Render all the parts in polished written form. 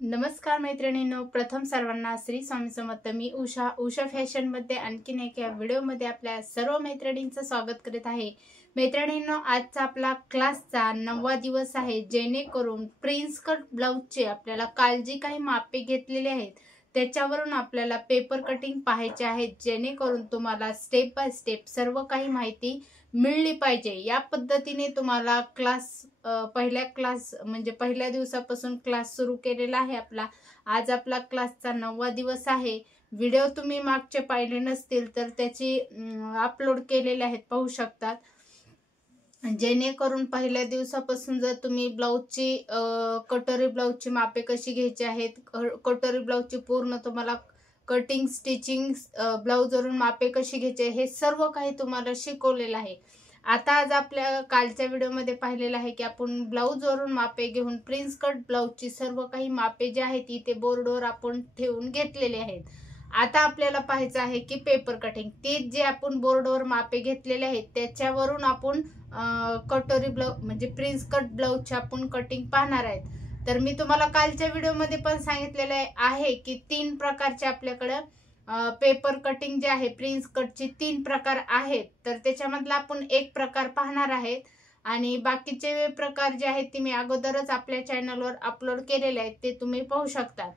नमस्कार मैत्रिणींनो, प्रथम सर्वांना श्री स्वामी समर्थ. मी उषा फॅशन मध्ये आणखीन एका व्हिडिओ मध्ये आपल्या सर्व मैत्रिणींचं स्वागत करत आहे. मैत्रिणींनो, आजचा आपला क्लासचा 9वा दिवस आहे. जेणेकरून प्रिन्स कट ब्लाउजचे आपल्याला काल जी काही मापे घेतलेले आहेत त्याच्यावरून आपल्याला पेपर कटिंग पाहायचे आहेत, जेणेकरून तुम्हाला स्टेप बाय स्टेप सर्व काही माहिती मिळली पाहिजे. या पद्धतीने तुम्हाला पहिल्या दिवसापासून क्लास सुरू केलेला आहे आपला. आज आपला क्लासचा 9वा दिवस आहे. व्हिडिओ तुम्ही मागचे पाहिले नसतील तर त्याची अपलोड केलेले आहेत, पाहू शकतात. जेणेकरून पहिल्या दिवसापासून जर तुम्ही ब्लाउजची कटोरी ब्लाउजची मापे कशी घ्यायची आहेत, कटोरी ब्लाउजची पूर्ण तुम्हाला कटिंग स्टिचिंग ब्लाउजवरून मापे कशी घ्यायचे, हे सर्व काही तुम्हाला शिकवलेलं आहे. आता आज आपल्या कालच्या व्हिडिओमध्ये पाहिलेलं आहे की आपण ब्लाउजवरून मापे घेऊन प्रिन्स कट ब्लाउजची सर्व काही मापे जे आहेत इथे बोर्डवर आपण ठेवून घेतलेले आहेत. आता आपल्याला पाहायचं आहे की पेपर कटिंग, ते जे आपण बोर्डवर मापे घेतलेले आहेत त्याच्यावरून आपण कटोरी ब्लाउज म्हणजे प्रिन्स कट ब्लाउजची आपण कटिंग पाहणार आहेत. तर मी तुम्हाला कालच्या व्हिडिओमध्ये पण सांगितलेलं आहे की 3 प्रकारचे आपल्याकडे पेपर कटिंग जे आहे प्रिन्स कटचे 3 प्रकार आहेत. तर त्याच्यामधला आपण एक प्रकार पाहणार आहेत आणि बाकीचे प्रकार जे आहेत ते मी अगोदरच आपल्या चॅनलवर अपलोड केलेले आहेत, ते तुम्ही पाहू शकता.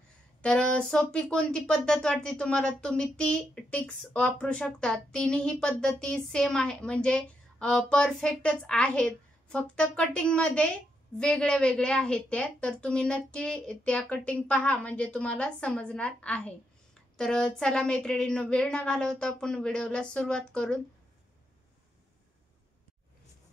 तर सोपी कोणती पद्धत वाटते तुम्हाला, तुम्ही ती टिक्स वापरू शकता. तिन्ही पद्धती सेम आहे, म्हणजे परफेक्टच आहेत, फक्त कटिंग मध्ये वेगळे वेगळे आहेत त्या. तर तुम्ही नक्की त्या कटिंग पहा, म्हणजे तुम्हाला समजणार आहे. तर चला मैत्रिणींनो, वेळ न घालवता आपण व्हिडिओला सुरुवात करू.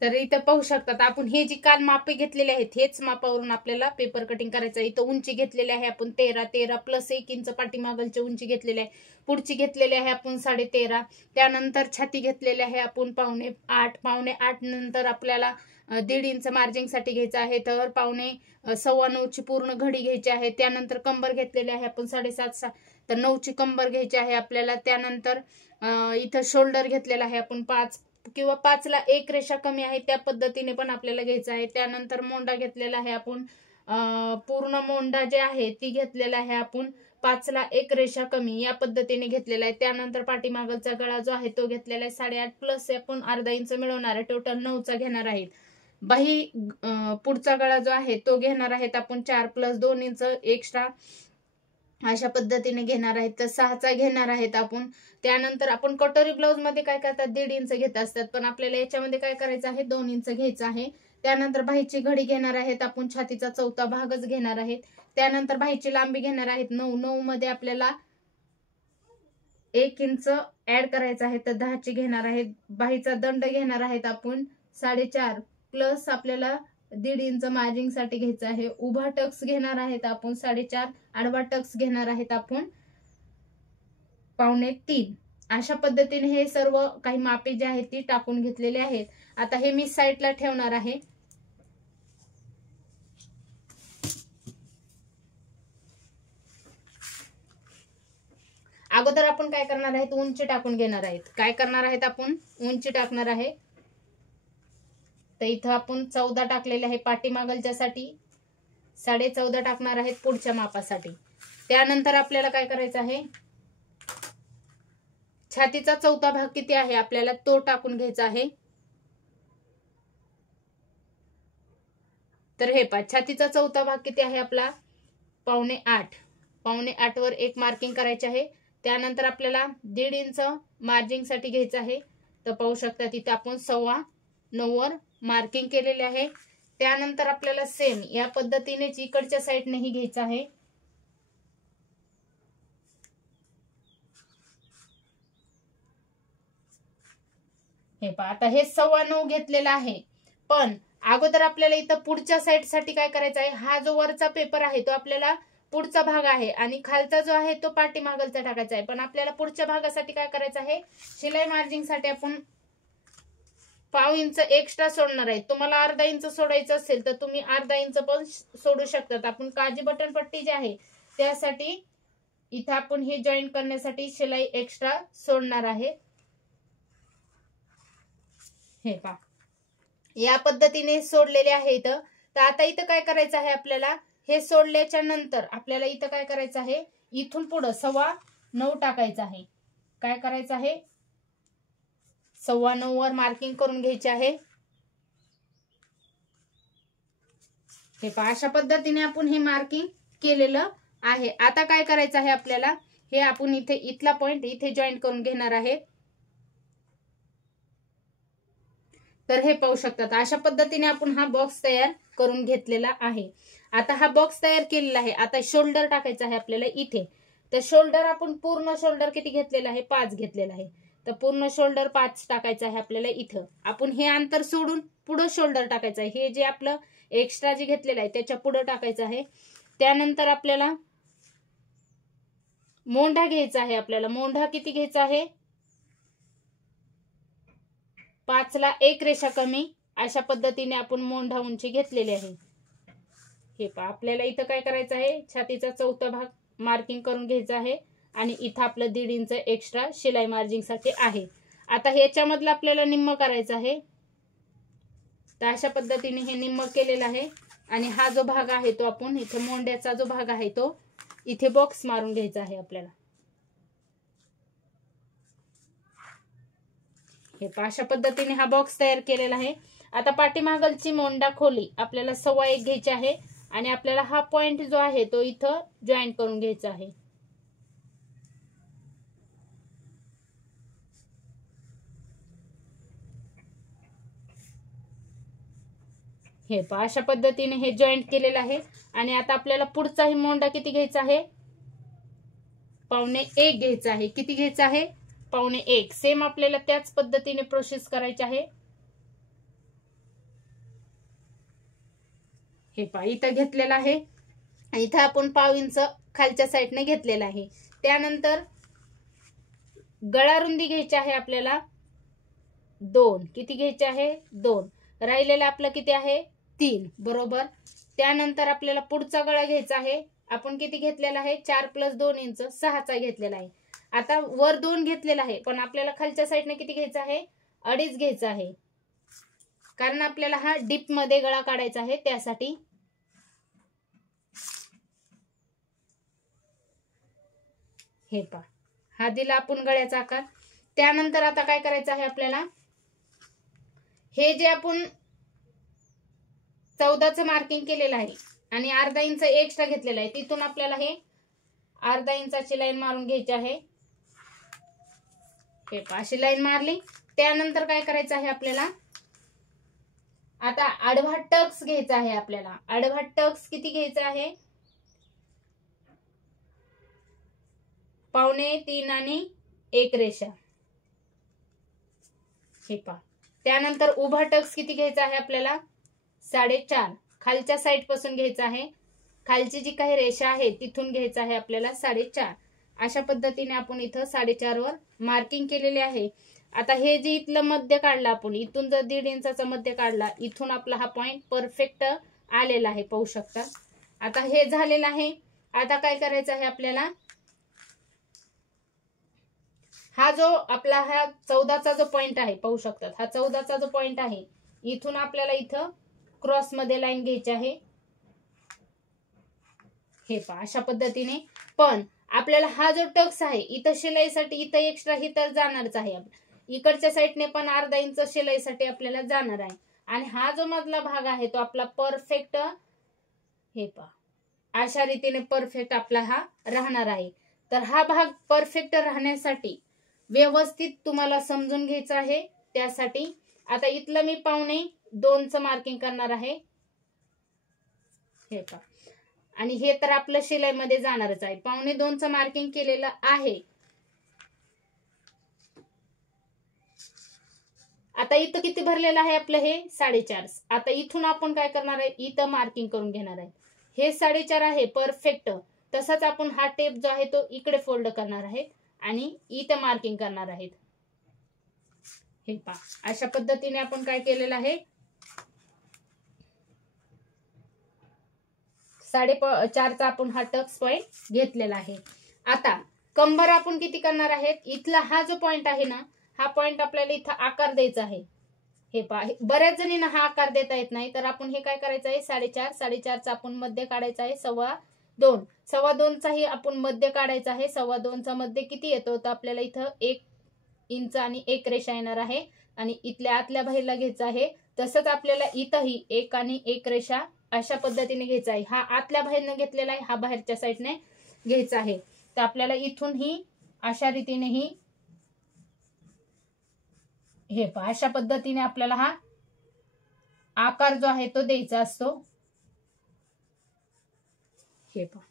तर इथं पाहू शकतात आपण हे जी काल मापे घेतलेले आहेत हेच मापावरून आपल्याला पेपर कटिंग करायचं. इथं उंची घेतलेली आहे आपण 13 प्लस 1 इंच पाठीमागलची उंची घेतलेली आहे. पुढची घेतलेली आहे आपण 13.5. त्यानंतर छाती घेतलेली आहे आपण 8.5 नंतर आपल्याला 1.5 इंच मार्जिंग साठी घ्यायचं आहे. तर 8.25 ची पूर्ण घडी घ्यायची आहे. त्यानंतर कंबर घेतलेली आहे आपण 7.5 तर 9 ची कंबर घ्यायची आहे आपल्याला. त्यानंतर इथं शोल्डर घेतलेला आहे आपण 5 किंवा 5 ला 1 रेषा कमी आहे त्या पद्धतीने पण आपल्याला घ्यायचं आहे. त्यानंतर मोंडा घेतलेला आहे आपण, पूर्ण मोंडा जे आहे ती घेतलेला आहे आपण 5 ला 1 रेषा कमी या पद्धतीने घेतलेला आहे. त्यानंतर पाठीमागचा गळा जो आहे तो घेतलेला आहे 8.5 प्लस आपण अर्धा इंच मिळवणार आहे, टोटल 9 चा घेणार आहेत. बाही पुढचा गळा जो आहे तो घेणार आहेत आपण 4 प्लस 2 इंच एक्स्ट्रा अशा पद्धतीने घेणार आहेत. तर 6 चा घेणार आहेत आपण. त्यानंतर आपण कटोरी ब्लाउज मध्ये काय करतात 1.5 इंच घेत असतात, पण आपल्याला याच्यामध्ये काय करायचं आहे 2 इंच घ्यायचं आहे. त्यानंतर बाहीची घडी घेणार आहेत आपण, छातीचा चौथा भागच घेणार आहेत. त्यानंतर बाहीची लांबी घेणार आहेत 9 मध्ये आपल्याला 1 इंच ऍड करायचं आहे, तर 10 ची घेणार आहेत. बाहीचा दंड घेणार आहेत आपण 4.5 प्लस आपल्याला 1.5 इंच मार्जिंग साठी घ्यायचं आहे. उभा टक्स घेणार आहेत आपण 4.5, आडवा टक्स घेणार आहेत आपण 2.25. अशा पद्धतीने हे सर्व काही मापे जे आहेत ती टाकून घेतलेले आहेत. आता हे मी साईडला ठेवणार आहे. अगोदर आपण काय करणार आहेत, उंची टाकून घेणार आहेत. काय करणार आहेत आपण, उंची टाकणार आहे. तर इथं आपण 14 टाकलेले आहे पाठीमागलच्यासाठी, 14.5 टाकणार आहेत पुढच्या मापासाठी. त्यानंतर आपल्याला काय करायचं आहे, छातीचा चौथा भाग किती आहे आपल्याला तो टाकून घ्यायचा आहे. तर हे पहा, छातीचा चौथा भाग किती आहे आपला 8.5 वर एक मार्किंग करायचे आहे. त्यानंतर आपल्याला 1.5 इंच मार्जिंग साठी घ्यायचं आहे. तर पाहू शकता तिथे आपण 9.25 वर मार्किंग केलेले आहे. त्यानंतर आपल्याला सेम या पद्धतीनेच इकडच्या साईडनेही घ्यायचं आहे. हे पहा, आता हे 9.25 घेतलेला आहे, पण अगोदर आपल्याला इथं पुढच्या साईड साठी काय करायचं आहे, हा जो वरचा पेपर आहे तो आपल्याला पुढचा भाग आहे आणि खालचा जो आहे तो पाठीमागलचा टाकायचा आहे. पण आपल्याला पुढच्या भागासाठी काय करायचं आहे, शिलाई मार्जिंग साठी आपण 0.5 इंच एक्स्ट्रा सोडणार आहे. तुम्हाला अर्धा इंच सोडायचं असेल तर तुम्ही अर्धा इंच पण सोडू शकतात. आपण काजी बटन पट्टी जी आहे त्यासाठी इथं आपण हे जॉईन करण्यासाठी शिलाई एक्स्ट्रा सोडणार आहे. हे पहा, या पद्धतीने सोडलेले आहे इथं. तर आता इथं काय करायचं आहे आपल्याला, हे सोडल्याच्या नंतर आपल्याला इथं काय करायचं आहे, इथून पुढं 9.25 टाकायचं आहे. काय करायचं आहे, 9.25 वर मार्किंग करून घ्यायचे आहे. हे पहा, अशा पद्धतीने आपण हे मार्किंग केलेलं आहे. आता काय करायचं आहे आपल्याला, हे आपण इथे इथला पॉइंट इथे जॉईंट करून घेणार आहे. तर हे पाहू शकतात, अशा पद्धतीने आपण हा बॉक्स तयार करून घेतलेला आहे. आता हा बॉक्स तयार केलेला आहे. आता शोल्डर टाकायचा आहे आपल्याला इथे. तर शोल्डर आपण पूर्ण शोल्डर किती घेतलेला आहे, 5 घेतलेला आहे. तर पूर्ण शोल्डर 5 टाकायचं आहे आपल्याला इथं. आपण हे अंतर सोडून पुढे शोल्डर टाकायचं आहे. हे जे आपलं एक्स्ट्रा जे घेतलेलं आहे त्याच्या पुढे टाकायचं आहे. त्यानंतर आपल्याला मोंढा घ्यायचा आहे. आपल्याला मोंढा किती घ्यायचा आहे, 5 ला 1 रेषा कमी. अशा पद्धतीने आपण मोंढा उंची घेतलेली आहे. हे पहा, आपल्याला इथं काय करायचं आहे, छातीचा 4था भाग मार्किंग करून घ्यायचा आहे आणि इथं आपलं 1.5 इंच एक्स्ट्रा शिलाई मार्जिंग साठी आहे. आता ह्याच्यामधलं आपल्याला निम्म करायचं आहे. तर अशा पद्धतीने हे निम्म केलेलं आहे. आणि हा जो भाग आहे तो आपण इथे मोंढ्याचा जो भाग आहे तो इथे बॉक्स मारून घ्यायचा आहे आपल्याला. हे पहा, अशा पद्धतीने हा बॉक्स तयार केलेला आहे. आता पाठीमागलची मोंढा खोली आपल्याला 1.25 घ्यायची आहे आणि आपल्याला हा पॉइंट जो आहे तो इथं जॉईंट करून घ्यायचा आहे. हे पहा, अशा पद्धतीने हे जॉईंट केलेलं आहे. आणि आता आपल्याला पुढचाही मोंढा किती घ्यायचा आहे, 1.25 घ्यायचा आहे. किती घ्यायचा आहे, 1.25. सेम आपल्याला त्याच पद्धतीने प्रोसेस करायची आहे. हे पहा, इथं घेतलेलं आहे. इथं आपण 1.5 इंच खालच्या साईडने घेतलेला आहे. त्यानंतर गळा रुंदी घ्यायची आहे आपल्याला 2. किती घ्यायचे आहे, 2. राहिलेलं आपलं किती आहे, 3. बरोबर. त्यानंतर आपल्याला पुढचा गळा घ्यायचा आहे. आपण किती घेतलेला आहे, 4 + 2 इंच 6चा घेतलेला आहे. आता वर 2 घेतलेला आहे, पण आपल्याला खालच्या साईडने किती घ्यायचा आहे, 2.5 घ्यायचा आहे. कारण आपल्याला हा डीप मध्ये गळा काढायचा आहे त्यासाठी. हे पहा, हा दिला आपण गळ्याचा आकार. त्यानंतर आता काय करायचं आहे आपल्याला, हे जे आपण 14चं मार्किंग केलेलं आहे आणि 1/2 इंच एक्स्ट्रा घेतलेला आहे, तिथून आपल्याला हे 1/2 इंचाची लाईन मारून घ्यायची आहे. हे पहा, अशी लाईन मारली. त्यानंतर काय करायचं आहे आपल्याला, आता आडवा टक्स घ्यायचा आहे आपल्याला. आडवा टक्स किती घ्यायचा आहे, 2.25 आणि 1 रेषा. हे पहा. त्यानंतर उभा टक्स किती घ्यायचा आहे आपल्याला, 4.5. खालच्या साईड पासून घ्यायचा आहे. खालची जी काही रेषा आहे तिथून घ्यायचा आहे आपल्याला 4.5. अशा पद्धतीने आपण इथं 4.5 वर मार्किंग केलेले आहे. आता हे जे इथलं मध्य काढलं आपण, इथून जर 1.5 इंचाचा मध्य काढला, इथून आपला हा पॉइंट परफेक्ट आलेला आहे, पाहू शकता. आता हे झालेलं आहे. आता काय करायचं आहे आपल्याला, हा जो आपला हा 14चा जो पॉइंट आहे, पाहू शकतात, हा 14चा जो पॉइंट आहे, इथून आपल्याला इथं क्रॉस मध्ये लाईन घ्यायची आहे. हे पहा, अशा पद्धतीने. पण आपल्याला हा जो टक्स आहे इथं शिलाईसाठी इथं एक्स्ट्रा ही तर जाणारच आहे. इकडच्या साईडने पण 1/2 इंच शिलाईसाठी आपल्याला जाणार आहे. आणि हा जो मधला भाग आहे तो आपला परफेक्ट, हे पहा, अशा रीतीने परफेक्ट आपला हा राहणार आहे. तर हा भाग परफेक्ट राहण्यासाठी व्यवस्थित तुम्हाला समजून घ्यायचं आहे. त्यासाठी आता इथलं मी 2.25चं मार्किंग करणार आहे. हे पहा, आणि हे तर आपलं शिलाई मध्ये जाणारच आहे. 2.25चं मार्किंग केलेलं आहे. आता इथं किती भरलेलं आहे आपलं, हे 4.5. आता इथून आपण काय करणार आहे, इथं मार्किंग करून घेणार आहे. हे 4.5 आहे परफेक्ट. तसंच आपण हा टेप जो आहे तो इकडे फोल्ड करणार आहे आणि इथं मार्किंग करणार आहेत. हे पहा, अशा पद्धतीने आपण काय केलेलं आहे, 4.5चा आपण हा टक्स पॉइंट घेतलेला आहे. आता कंबर आपण किती करणार आहेत, इथला हा जो पॉइंट आहे ना, हा पॉइंट आपल्याला इथं आकार द्यायचा आहे. हे पहा, बऱ्याच जणींना हा आकार देता येत नाही, तर आपण हे काय करायचं आहे, 4.5, 4.5चा आपण मध्य काढायचा आहे 2.25, 2.25चाही आपण मध्य काढायचा आहे. 2.25चा मध्य किती येतो, तर आपल्याला इथं 1 इंच आणि 1 रेषा येणार आहे आणि इथल्या आतल्या बाहेरला घ्यायचं आहे. तसंच आपल्याला इथंही 1 आणि 1 रेषा अशा पद्धतीने घ्यायचा आहे. हा आतल्या बाहेरनं घेतलेला आहे, हा बाहेरच्या साईडने घ्यायचा आहे. तर आपल्याला इथून ही अशा रीतीनेही हे पहा, अशा पद्धतीने आपल्याला हा आकार जो आहे तो द्यायचा असतो. हे पहा,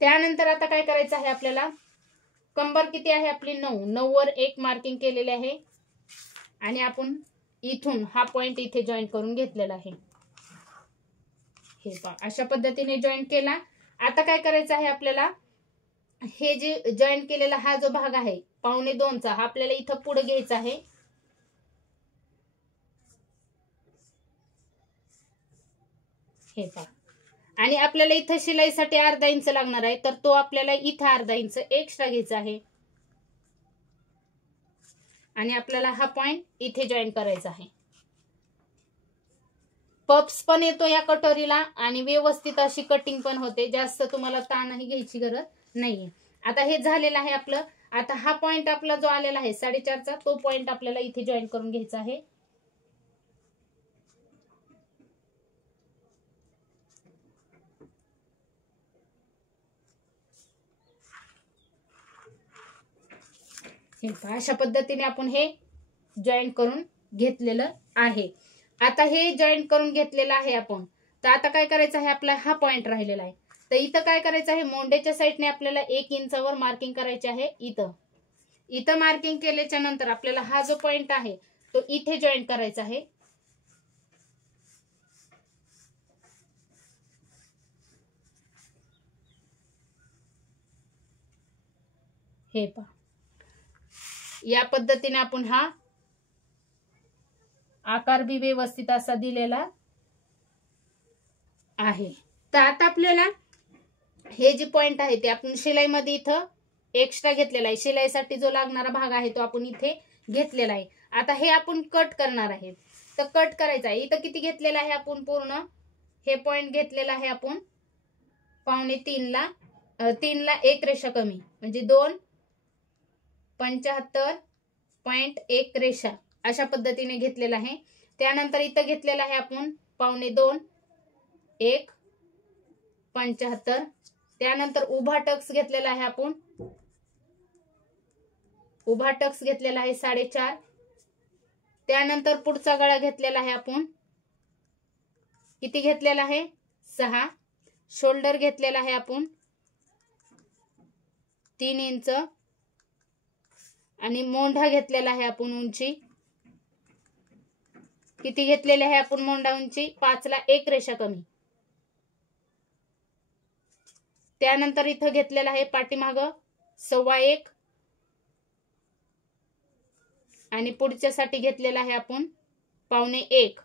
त्यानंतर आता काय करायचं आहे आपल्याला, कंबर किती आहे आपली 9, 9 वर 1 मार्किंग केलेले आहे आणि आपण इथून हा पॉइंट इथे जॉईन करून घेतलेला आहे. हे पहा, अशा पद्धतीने जॉईन केला. आता काय करायचं आहे आपल्याला, हे जे जॉईन केलेला हा जो भाग आहे 1.25चा, हा आपल्याला इथं पुढे घ्यायचा आहे. हे पहा, आणि आपल्याला इथं शिलाईसाठी अर्धा इंच लागणार आहे, तर तो आपल्याला इथं अर्धा इंच एक्स्ट्रा घ्यायचा आहे आणि आपल्याला हा पॉइंट इथे जॉईन करायचा आहे. पप्स पण येतो या कटोरीला आणि व्यवस्थित अशी कटिंग पण होते. जास्त तुम्हाला ताणही घ्यायची गरज नाहीये. आता हे झालेलं आहे आपलं. आता हा पॉइंट आपला जो आलेला आहे 4.5चा, तो पॉइंट आपल्याला इथे जॉईन करून घ्यायचा आहे. अशा पद्धतीने आपण हे जॉईन करून घेतलेलं आहे. आता हे जॉईन करून घेतलेलं आहे आपण. तर आता काय करायचं आहे, आपला हा पॉइंट राहिलेला आहे. तर इथं काय करायचं आहे, मोंड्याच्या साईडने आपल्याला 1 इंचावर मार्किंग करायचे आहे. इथं मार्किंग केल्याच्या नंतर आपल्याला हा जो पॉइंट आहे तो इथे जॉईन करायचा आहे. हे पहा, या पद्धतीने आपण हा आकार बी व्यवस्थित असा दिलेला आहे. तर आता आपल्याला हे जे पॉइंट आहे ते आपण शिलाईमध्ये इथं एक्स्ट्रा घेतलेला आहे. शिलाईसाठी जो लागणारा भाग आहे तो आपण इथे घेतलेला आहे. आता हे आपण कट करणार आहे. तर कट करायचा आहे. इथं किती घेतलेला आहे आपण, पूर्ण हे पॉइंट घेतलेला आहे आपण 2.25ला, 3ला 1 रेषा कमी म्हणजे 2.75.1 रेषा अशा पद्धतीने घेतलेला आहे. त्यानंतर इथं घेतलेला आहे आपण 2.25, 1.75. त्यानंतर उभा टक्स घेतलेला आहे आपण, उभा टक्स घेतलेला आहे 4.5. त्यानंतर पुढचा गळा घेतलेला आहे आपण, किती घेतलेला आहे 6. शोल्डर घेतलेला आहे आपण 3 इंच आणि मोंढा घेतलेला आहे आपण उंची, किती घेतलेले आहे आपण मोंढा उंची, 5ला 1 रेषा कमी. त्यानंतर इथं घेतलेला आहे पाठीमाग 1.25 आणि पुढच्यासाठी घेतलेला आहे आपण 1.25.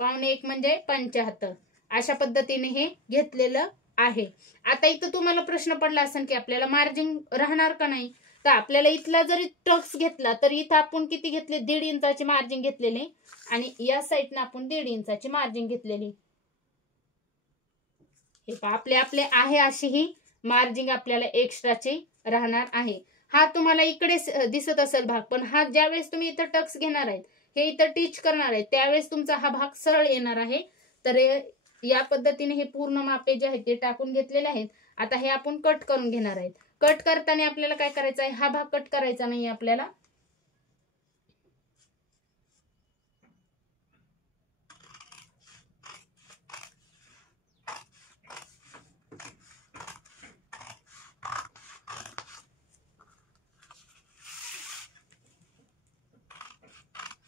1.25 म्हणजे 75. अशा पद्धतीने हे घेतलेलं आहे. आता इथं तुम्हाला प्रश्न पडला असेल की आपल्याला मार्जिन राहणार का नाही. तर आपल्याला इथला जरी टक्स घेतला तर इथं आपण किती घेतले, 1.5 इंचाची मार्जिन घेतलेली आणि या साईडनं आपण 1.5 इंचाची मार्जिन घेतलेली. हे आपले आहे अशी ही मार्जिन आपल्याला एक्स्ट्राची राहणार आहे. हा तुम्हाला इकडे दिसत असेल भाग, पण हा ज्यावेळेस तुम्ही इथं टक्स घेणार आहेत, हे इथं टीच करणार आहे, त्यावेळेस तुमचा हा भाग सरळ येणार आहे. तर या पद्धतीने हे पूर्ण मापे जे आहेत ते टाकून घेतलेले आहेत. आता हे आपण कट करून घेणार आहेत. कट करताना आपल्याला काय करायचं आहे, हा भाग कट करायचा नाही आपल्याला.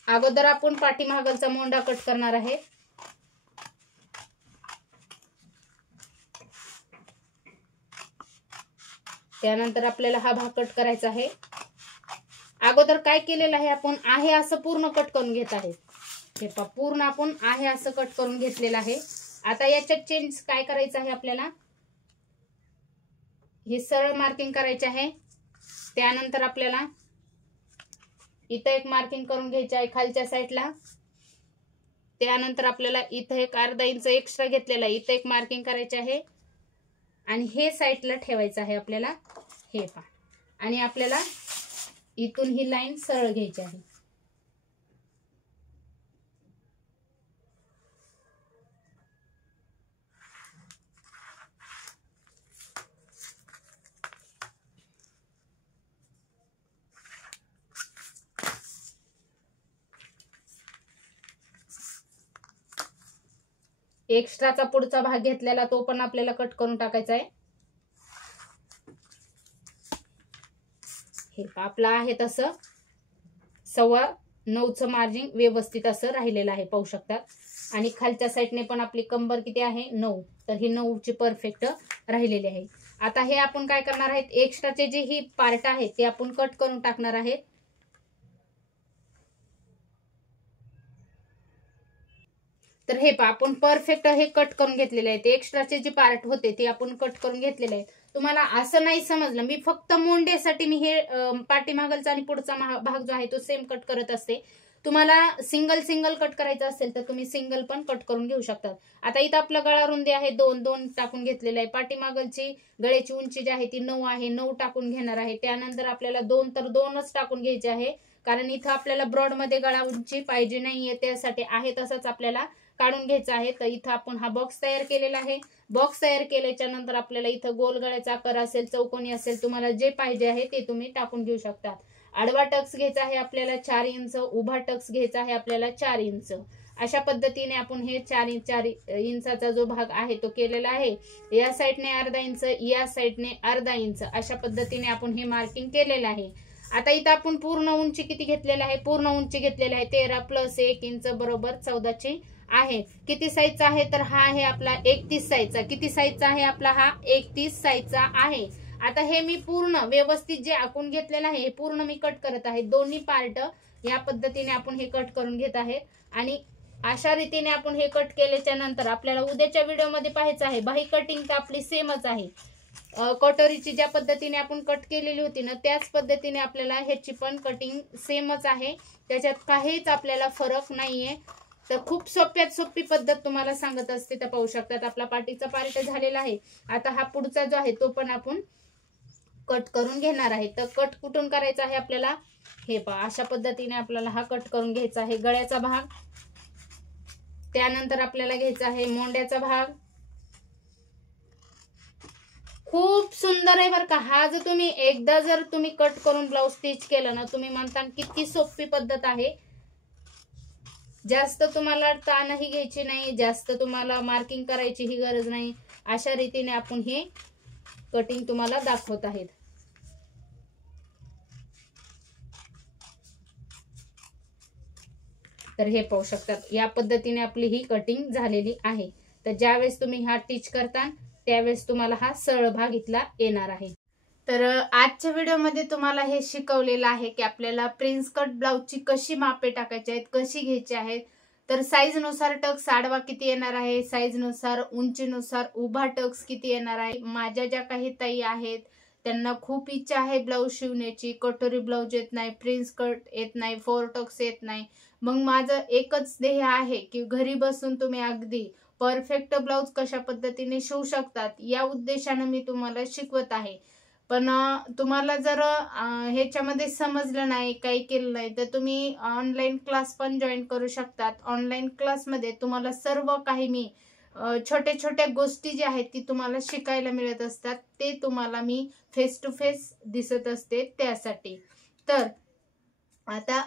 अगोदर आपण पाठीमागचा मोंढा कट करणार आहे. त्यानंतर आपल्याला हा भाग कट करायचा आहे. अगोदर काय केलेलं आहे आपण, आहे असं पूर्ण कट करून घेत आहे. हे पहा, पूर्ण आपण आहे असं कट करून घेतलेलं आहे. आता याच्यात चेंज काय करायचं आहे आपल्याला, हे सरळ मार्किंग करायचे आहे. त्यानंतर आपल्याला इथं एक मार्किंग करून घ्यायची आहे खालच्या साईडला. त्यानंतर आपल्याला इथं एक अर्धा इंच एक्स्ट्रा घेतलेला आहे, इथं एक मार्किंग करायचे आहे आणि हे साईडला ठेवायचं आहे आपल्याला. हे पहा, आणि आपल्याला इथून ही लाईन सरळ घ्यायची आहे. एक्स्ट्राचा पुढचा भाग घेतलेला तो पण आपल्याला कट करून टाकायचा आहे. हे आपला आहे तसं 9.25 मार्जिन व्यवस्थित असं राहिलेलं आहे, पाहू शकतात. आणि खालच्या साईडने पण आपली कंबर किती आहे 9, तर ही 9 ची परफेक्ट राहिलेली आहे. आता हे आपण काय करणार आहेत, एक्स्ट्राचे जे ही पार्ट आहे ते आपण कट करून टाकणार आहेत. तर हे पहा, आपण परफेक्ट हे कट करून घेतलेले आहे. एक्स्ट्राचे जे पार्ट होते ते आपण कट करून घेतलेले आहेत. तुम्हाला असं नाही समजलं, मी फक्त मोंडेसाठी मी हे पाठीमागलचा आणि पुढचा भाग जो आहे तो सेम कट करत असते. तुम्हाला सिंगल कट करायचं असेल तर तुम्ही सिंगल पण कट करून घेऊ शकतात. आता इथं आपला गळा रुंदी आहे 2 टाकून घेतलेला आहे. पाठीमागलची गळ्याची उंची जी आहे ती 9 आहे, 9 टाकून घेणार आहे. त्यानंतर आपल्याला 2 तर 2च टाकून घ्यायचे आहे, कारण इथं आपल्याला ब्रॉड मध्ये गळा उंची पाहिजे नाहीये, त्यासाठी आहे तसंच आपल्याला काढून घ्यायचा आहे. तर इथं आपण हा बॉक्स तयार केलेला आहे. बॉक्स तयार केल्याच्या नंतर आपल्याला इथं गोल गळ्याचा आकार असेल, चौकोनी असेल, तुम्हाला जे पाहिजे आहे ते तुम्ही टाकून घेऊ शकतात. आडवा टक्स घ्यायचा आहे आपल्याला 4 इंच, उभा टक्स घ्यायचा आहे आपल्याला 4 इंच. अशा पद्धतीने आपण हे 4 इंचाचा जो भाग आहे तो केलेला आहे. या साईडने अर्धा इंच, या साईडने अर्धा इंच, अशा पद्धतीने आपण हे मार्किंग केलेलं आहे. आता इथं आपण पूर्ण उंची किती घेतलेली आहे, पूर्ण उंची घेतलेली आहे 13 + 1 इंच बरोबर 14 आहे. किती साईजचा आहे, तर हा आहे आपला 31 साईजचा. किती साईजचा आहे आपला हा 31 साईजचा आहे. आता हे मी पूर्ण व्यवस्थित जे आखून घेतलेलं आहे हे पूर्ण मी कट करत आहे. दोन्ही पार्ट या पद्धतीने आपण हे कट करून घेत आहे. आणि अशा रीतीने आपण हे कट केल्याच्या नंतर आपल्याला उद्याच्या व्हिडिओमध्ये पाहायचं आहे बाही कटिंग तर आपली सेमच आहे. कटोरीची ज्या पद्धतीने आपण कट केलेली होती ना त्याच पद्धतीने आपल्याला ह्याची पण कटिंग सेमच आहे, त्याच्यात काहीच आपल्याला फरक नाहीये. तर खूप सोप्यात सोपी पद्धत तुम्हाला सांगत असते. तर पाहू शकतात आपला पाठीचा पार्ट झालेला आहे. आता हा पुढचा जो आहे तो पण आपण कट करून घेणार आहे. तर कट कुठून करायचा आहे आपल्याला, हे पहा अशा पद्धतीने आपल्याला हा कट करून घ्यायचा आहे गळ्याचा भाग. त्यानंतर आपल्याला घ्यायचा आहे मोंड्याचा भाग. खूप सुंदर आहे बरं का. हा जर तुम्ही एकदा जर तुम्ही कट करून ब्लाउज स्टिच केलं ना, तुम्ही म्हणता किती सोपी पद्धत आहे. जास्त तुम्हाला ताणही घ्यायची नाही, जास्त तुम्हाला मार्किंग करायची ही गरज नाही. अशा रीतीने आपण हे कटिंग तुम्हाला दाखवत आहेत. तर हे पाहू शकतात या पद्धतीने आपली ही कटिंग झालेली आहे. तर ज्यावेळेस तुम्ही हा टिच करता त्यावेळेस तुम्हाला हा सरळ भाग इथला येणार आहे. तर आजच्या व्हिडिओमध्ये तुम्हाला हे शिकवलेलं आहे की आपल्याला प्रिन्स कट ब्लाउजची कशी मापे टाकायची आहेत, कशी घ्यायची आहेत. तर साईज नुसार टक्स आडवा किती येणार आहे, साईज नुसार उंचीनुसार उभा टक्स किती येणार आहे. माझ्या ज्या काही ताई आहेत त्यांना खूप इच्छा आहे ब्लाऊज शिवण्याची, कटोरी ब्लाऊज येत नाही, प्रिन्स कट येत नाही, 4 टक्स येत नाही. मग माझं एकच ध्येय आहे की घरी बसून तुम्ही अगदी परफेक्ट ब्लाऊज कशा पद्धतीने शिवू शकतात या उद्देशाने मी तुम्हाला शिकवत आहे. पण तुम्हाला जर ह्याच्यामध्ये समजलं नाही, काही केलं नाही, तर तुम्ही ऑनलाईन क्लास पण जॉईन करू शकतात. ऑनलाईन क्लासमध्ये तुम्हाला सर्व काही मी छोट्या छोट्या गोष्टी ज्या आहेत ती तुम्हाला शिकायला मिळत असतात. ते तुम्हाला मी फेस टू फेस दिसत असते त्यासाठी. तर आता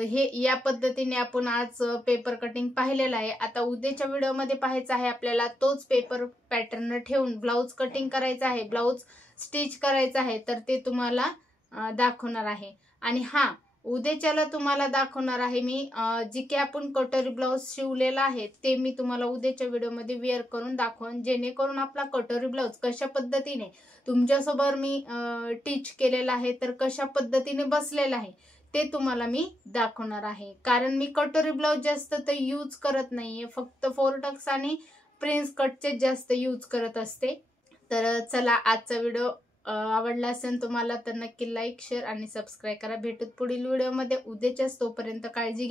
हे या पद्धतीने आपण आज पेपर कटिंग पाहिलेलं आहे. आता उद्याच्या व्हिडिओमध्ये पाहायचं आहे आपल्याला तोच पेपर पॅटर्न ठेवून ब्लाऊज कटिंग करायचं आहे, ब्लाऊज स्टिच करायचं आहे. तर ते तुम्हाला दाखवणार आहे. आणि हा उद्याच्याला तुम्हाला दाखवणार आहे मी जी की आपण कटोरी ब्लाऊज शिवलेला आहे ते मी तुम्हाला उद्याच्या व्हिडिओमध्ये वेअर करून दाखवून, जेणेकरून आपला कटोरी ब्लाऊज कशा पद्धतीने तुमच्यासोबत मी टीच केलेला आहे तर कशा पद्धतीने बसलेला आहे ते तुम्हाला मी दाखवणार आहे. कारण मी कटोरी ब्लाऊज जास्त तर यूज करत नाहीये, फक्त 4 टक्स आणि प्रिन्स कटचे जास्त यूज करत असते. तर चला आजचा व्हिडिओ आवडला असेल तुम्हाला तर नक्की लाईक शेअर आणि सबस्क्राईब करा. भेटूत पुढील व्हिडिओमध्ये उद्याच्याच. तोपर्यंत काळजी घ्या.